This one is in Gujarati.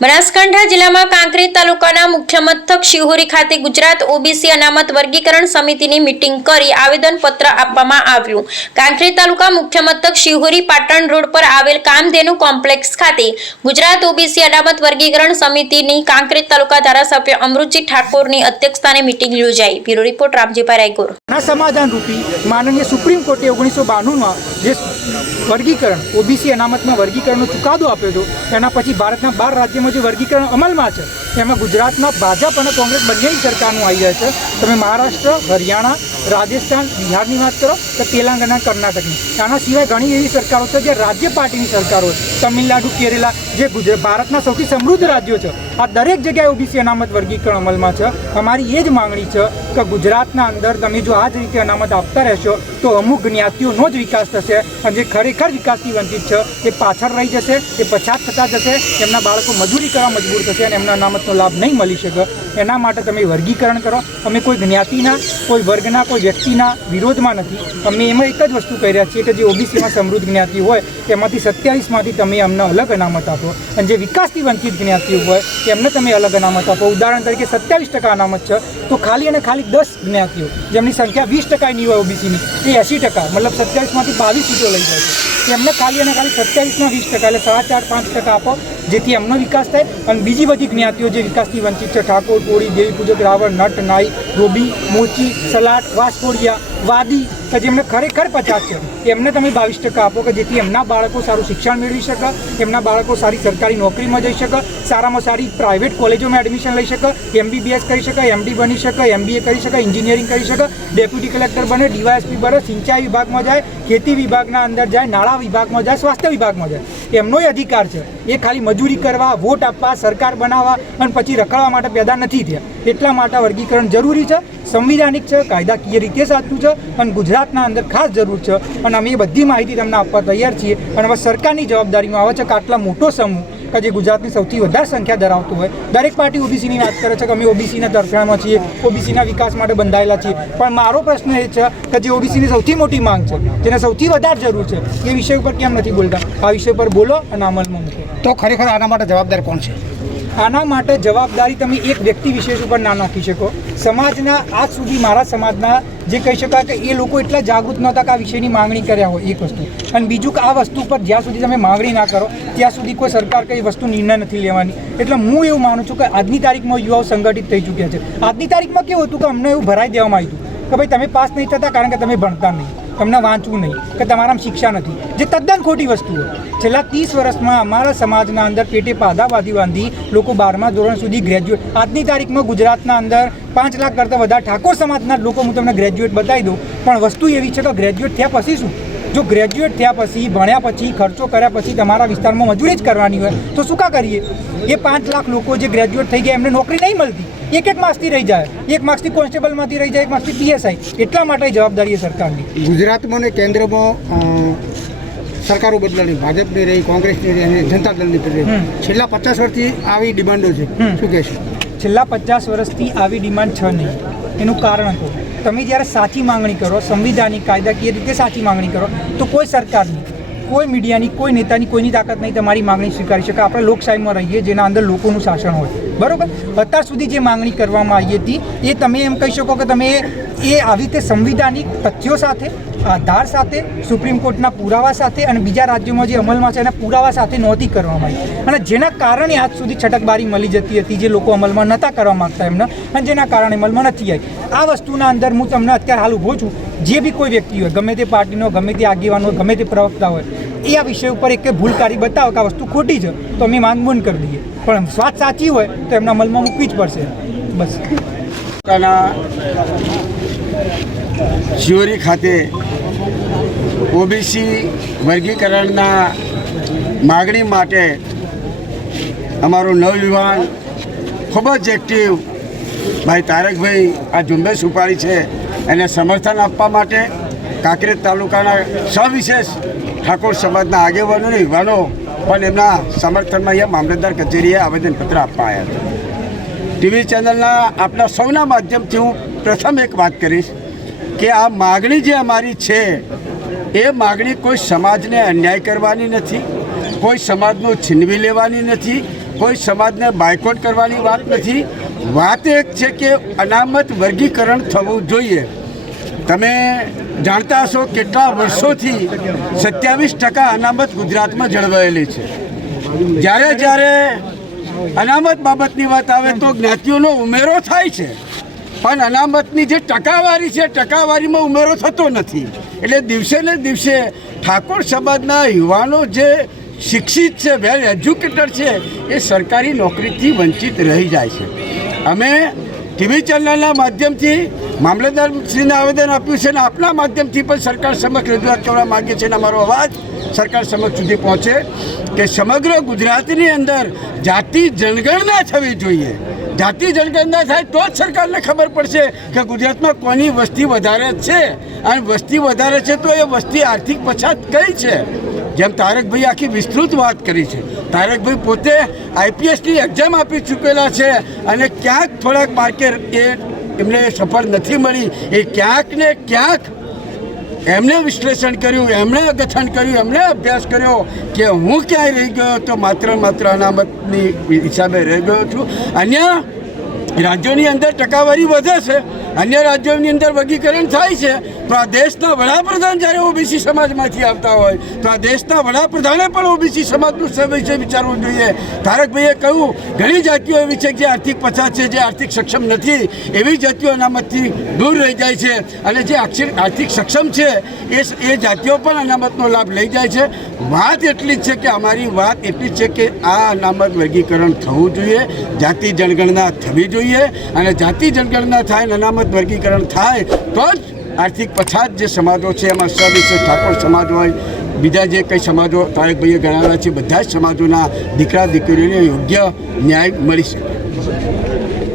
બનાસકાંઠા જિલ્લામાં કાંકરેજ તાલુકાના મુખ્ય મથક શિહોરી ખાતે ગુજરાત ઓબીસી અનામત વર્ગીકરણ સમિતિની મીટિંગ કરી આવેદનપત્ર આપવામાં આવ્યું। કાંકરેજ તાલુકા મુખ્ય મથક શિહોરી પાટણ રોડ પર આવેલ કામધેનુ કોમ્પ્લેક્સ ખાતે ગુજરાત ઓબીસી અનામત વર્ગીકરણ સમિતિની કાંકરેજ તાલુકા ધારાસભ્ય અમૃતજી ઠાકોરની અધ્યક્ષસ્થાને મીટિંગ યોજાઈ। Bureau report Ramjibhai Raigor. સમાધાન રૂપી માનનીય સુપ્રીમ કોર્ટે 1992 જે વર્ગીકરણ ઓબીસી અનામતમાં વર્ગીકરણનો ચુકાદો આપ્યો હતો, એના પછી ભારતના 12 રાજ્યોમાં જે વર્ગીકરણ અમલમાં છે એમાં ગુજરાતના ભાજપ અને કોંગ્રેસ બંનેની સરકારનું આવી જાય છે। તમે મહારાષ્ટ્ર, હરિયાણા, રાજસ્થાન, બિહારની વાત કરો તો તેલંગાણા, કર્ણાટકની, આના સિવાય ઘણી એવી સરકારો છે જે રાજ્ય પાર્ટીની સરકારો છે, તમિલનાડુ, કેરેલા, જે ભારતના સૌથી સમૃદ્ધ રાજ્યો છે, આ દરેક જગ્યાએ ઓબીસી અનામત વર્ગીકરણ અમલમાં છે। અમારી એ જ માંગણી છે કે ગુજરાતના અંદર તમે જો આ જ રીતે અનામત આપતા રહેશો તો અમુક જ્ઞાતિઓનો જ વિકાસ થશે અને જે ખરેખર વિકાસથી વંચિત છે એ પાછળ રહી જશે, એ પછાત થતા જશે, એમના બાળકો મજૂરી કરવા મજબૂર થશે અને એમના અનામતનો લાભ નહીં મળી શકે। એના માટે તમે વર્ગીકરણ કરો। અમે કોઈ જ્ઞાતિના, કોઈ વર્ગના, કોઈ વ્યક્તિના વિરોધમાં નથી। અમે એમાં એક જ વસ્તુ કહી રહ્યા છીએ કે જે ઓબીસીમાં સમૃદ્ધ જ્ઞાતિ હોય તેમાંથી 27માંથી તમે અમને અલગ અનામત આપો અને જે વિકાસથી વંચિત જ્ઞાતિઓ હોય એમને તમે અલગ અનામત આપો। ઉદાહરણ તરીકે 27% અનામત છે તો ખાલી અને ખાલી 10 જ્ઞાતિઓ જેમની સંખ્યા 20%ની હોય ઓબીસીની, એ 80%, મતલબ 27માંથી 22 સીટો લઈ જાય છે, એમને ખાલી અને ખાલી 27ના 20%, એટલે 4.5% આપો જેથી એમનો વિકાસ થાય। અને બીજી બધી જ્ઞાતિઓ જે વિકાસથી વંચિત છે, ઠાકોર, કોળી, દેવી પૂજક, રાવણ, નટ, નાઈ, ધોબી, મોચી, સલાટ, વાસકોડિયા, વાદી કે જેમને ખરેખર પછાત છે એમને તમે 22% આપો કે જેથી એમના બાળકો સારું શિક્ષણ મેળવી શકે, એમના બાળકો સારી સરકારી નોકરીમાં જઈ શકે, સારામાં સારી પ્રાઇવેટ કોલેજોમાં એડમિશન લઈ શકે, MBBS કરી શકે, MD બની શકે, MBA કરી શકે, એન્જિનિયરિંગ કરી શકે, ડેપ્યુટી કલેક્ટર બને, DYSP બને, સિંચાઈ વિભાગમાં જાય, ખેતી વિભાગના અંદર જાય, નાણાં વિભાગમાં જાય, સ્વાસ્થ્ય વિભાગમાં જાય, એમનો અધિકાર છે। એ ખાલી મજૂરી કરવા, વોટ આપવા, સરકાર બનાવવા અને પછી રખડવા માટે પેદા નથી થયા। એટલા માટે વર્ગીકરણ જરૂરી છે, સંવિધાનિક છે, કાયદાકીય રીતે સાચું છે અને ગુજરાતના અંદર ખાસ જરૂર છે અને અમે એ બધી માહિતી તમને આપવા તૈયાર છીએ। અને હવે સરકારની જવાબદારીમાં આવે છે કે આટલા મોટો સમૂહ કે જે ગુજરાતની સૌથી વધારે સંખ્યા ધરાવતું હોય, દરેક પાર્ટી ઓબીસીની વાત કરે છે કે અમે ઓબીસીના તરફેણમાં છીએ, ઓબીસીના વિકાસ માટે બંધાયેલા છીએ, પણ મારો પ્રશ્ન એ છે કે જે ઓબીસીની સૌથી મોટી માંગ છે, જેને સૌથી વધારે જરૂર છે, એ વિષય ઉપર કેમ નથી બોલતા? આ વિષય પર બોલો અને અમલમાં મૂકો। તો ખરેખર આના માટે જવાબદાર કોણ છે? આના માટે જવાબદારી તમે એક વ્યક્તિ વિશેષ ઉપર ના નાખી શકો। સમાજના આજ સુધી મારા સમાજના જે કહી શકાય કે એ લોકો એટલા જાગૃત નહોતા કે આ વિષયની માંગણી કર્યા હોય, એક વસ્તુ। અને બીજું કે આ વસ્તુ પર જ્યાં સુધી તમે માંગણી ના કરો ત્યાં સુધી કોઈ સરકાર કઈ વસ્તુ નિર્ણય નથી લેવાની। એટલે હું એવું માનું છું કે આજની તારીખમાં યુવાઓ સંગઠિત થઈ ચૂક્યા છે। આજની તારીખમાં કેવું હતું કે અમને એવું ભરાઈ દેવામાં આવ્યું કે ભાઈ તમે પાસ નહીં થતા કારણ કે તમે ભણતા નહીં, તમને વાંચવું નહીં, કે તમારામાં શિક્ષા નથી, જે તદ્દન ખોટી વસ્તુ હોય। છેલ્લા 30 વર્ષમાં અમારા સમાજના અંદર પેટે પાદા બાંધી લોકો 12મા ધોરણ સુધી ગ્રેજ્યુએટ, આજની તારીખમાં ગુજરાતના અંદર 5 લાખ કરતાં વધારે ઠાકોર સમાજના લોકો હું તમને ગ્રેજ્યુએટ બતાવી દઉં। પણ વસ્તુ એવી છે કે ગ્રેજ્યુએટ થયા પછી શું? જો ગ્રેજ્યુએટ થયા પછી, ભણ્યા પછી, ખર્ચો કર્યા પછી તમારા વિસ્તારમાં મજૂરી જ કરવાની હોય તો શું કા કરીએ? એ 5 લાખ લોકો જે ગ્રેજ્યુએટ થઈ ગયા એમને નોકરી નહીં મળતી, એક માર્ક્સથી રહી જાય, એક માર્ક્સથી કોન્સ્ટેબલમાંથી રહી જાય, એક માર્ક્સથી PSI। એટલા માટે જવાબદારી છે સરકારની। ગુજરાતમાં અને કેન્દ્રમાં સરકારો બદલાણી, ભાજપની રહી, કોંગ્રેસની રહી અને જનતા દળની રહી, છેલ્લા 50 વર્ષથી આવી ડિમાન્ડો છે, શું કહેશો? છેલ્લા 50 વર્ષથી આવી ડિમાન્ડ છે નહીં, એનું કારણ હતું તમે જ્યારે સાચી માંગણી કરો, સંવિધાનિક કાયદાકીય રીતે સાચી માંગણી કરો તો કોઈ સરકારની, કોઈ મીડિયાની, કોઈ નેતાની કોઈની તાકાત નહીં તમારી માંગણી સ્વીકારી શકે। આપણે લોકશાહીમાં રહીએ જેના અંદર લોકોનું શાસન હોય, બરાબર? અત્યાર સુધી જે માંગણી કરવામાં આવી હતી એ તમે એમ કહી શકો કે તમે એ આવી રીતે સંવિધાનિક તથ્યો સાથે, આધાર સાથે, સુપ્રીમ કોર્ટના પુરાવા સાથે અને બીજા રાજ્યોમાં જે અમલમાં છે એના પુરાવા સાથે નહોતી કરવામાં આવી અને જેના કારણે આજ સુધી છટકબારી મળી જતી હતી, જે લોકો અમલમાં નહોતા કરવા માગતા એમને, અને જેના કારણે અમલમાં નથી આવી। આ વસ્તુના અંદર હું તમને અત્યારે હાલ ઊભો છું, જે બી કોઈ વ્યક્તિ હોય, ગમે તે પાર્ટીનો, ગમે તે આગેવાન હોય, ગમે તે પ્રવક્તા હોય, એ આ વિષય ઉપર એક ભૂલકારી બતાવો કે આ વસ્તુ ખોટી છે તો અમે માનબૂન કરી દઈએ, પણ વાત સાચી હોય તો એમના અમલમાં મૂકવી જ પડશે, બસ। શિહોરી ખાતે ઓબીસી વર્ગીકરણના માગણી માટે અમારું નવયુવાન ખૂબ જ એક્ટિવ ભાઈ તારકભાઈ આ ઝુંબેશ ઉપાડી છે, એને સમર્થન આપવા માટે કાંકરેજ તાલુકાના સવિશેષ ઠાકોર સમાજના આગેવાનો અને યુવાનો પણ એમના સમર્થનમાં અહીંયા મામલતદાર કચેરીએ આવેદનપત્ર આપવા આવ્યા હતા। ટીવી ચેનલના આપણા સૌના માધ્યમથી હું પ્રથમ એક વાત કરીશ કે આ માગણી જે અમારી છે એ માગણી કોઈ સમાજને અન્યાય કરવાની નથી, કોઈ સમાજનું છીનવી લેવાની નથી, કોઈ સમાજને બાયકોટ કરવાની વાત નથી. વાત એક છે કે અનામત વર્ગીકરણ થવું જોઈએ. તમે જાણતા હશો કેટલા વર્ષોથી 27% અનામત ગુજરાતમાં જળવાયેલી છે. જ્યારે અનામત બાબતની વાત આવે તો જ્ઞાતિઓનો ઉમેરો થાય છે, પણ અનામતની જે ટકાવારી છે ટકાવારીમાં ઉમેરો થતો નથી. એટલે દિવસે ને દિવસે ઠાકોર સમાજના યુવાનો જે શિક્ષિત છે, વેલ એજ્યુકેટેડ છે, એ સરકારી નોકરીથી વંચિત રહી જાય છે. અમે ટીવી ચેનલના માધ્યમથી મામલતદારશ્રીને આવેદન આપ્યું છે અને આપના માધ્યમથી પણ સરકાર સમક્ષ રજૂઆત કરવા માગીએ છીએ અને અમારો અવાજ સરકાર સમક્ષ સુધી પહોંચે કે સમગ્ર ગુજરાતની અંદર જાતિ જનગણના થવી જોઈએ. જાતિ જનગણના થાય તો જ સરકારને ખબર પડશે કે ગુજરાતમાં કોની વસ્તી વધારે છે, અને વસ્તી વધારે છે તો એ વસ્તી આર્થિક પછાત કઈ છે. જેમ તારકભાઈ આખી વિસ્તૃત વાત કરી છે. તારકભાઈ પોતે આઈપીએસની એક્ઝામ આપી ચૂકેલા છે અને ક્યાંક થોડાક માર્કે એમને સફળ નથી મળી. એ ક્યાંક ને ક્યાંક એમણે વિશ્લેષણ કર્યું, એમણે ગઠન કર્યું, એમણે અભ્યાસ કર્યો કે હું ક્યાંય રહી ગયો તો માત્ર અનામતની હિસાબે રહી ગયો છું. અન્ય રાજ્યોની અંદર ટકાવારી વધે છે, અન્ય રાજ્યોની અંદર વર્ગીકરણ થાય છે, તો આ દેશના વડાપ્રધાન જ્યારે ઓબીસી સમાજમાંથી આવતા હોય તો આ દેશના વડાપ્રધાને પણ ઓબીસી સમાજનું વિશે વિચારવું જોઈએ. તારકભાઈએ કહ્યું ઘણી જાતિઓ એવી છે જે આર્થિક પછાત છે, જે આર્થિક સક્ષમ નથી, એવી જાતિઓ અનામતથી દૂર રહી જાય છે, અને જે આર્થિક સક્ષમ છે એ જાતિઓ પણ અનામતનો લાભ લઈ જાય છે. વાત એટલી જ છે કે અમારી વાત એટલી જ છે કે આ અનામત વર્ગીકરણ થવું જોઈએ, જાતિ જનગણના થવી જોઈએ, અને જાતિ જનગણના થાય અને અનામત વર્ગીકરણ થાય તો જ આર્થિક પછાત જે સમાજો છે એમાં સવિશેષ ઠાકોર સમાજ હોય, બીજા જે કંઈ સમાજો તારકભાઈએ ગણાવ્યા છે, બધા જ સમાજોના દીકરા દીકરીઓને યોગ્ય ન્યાય મળી શકે.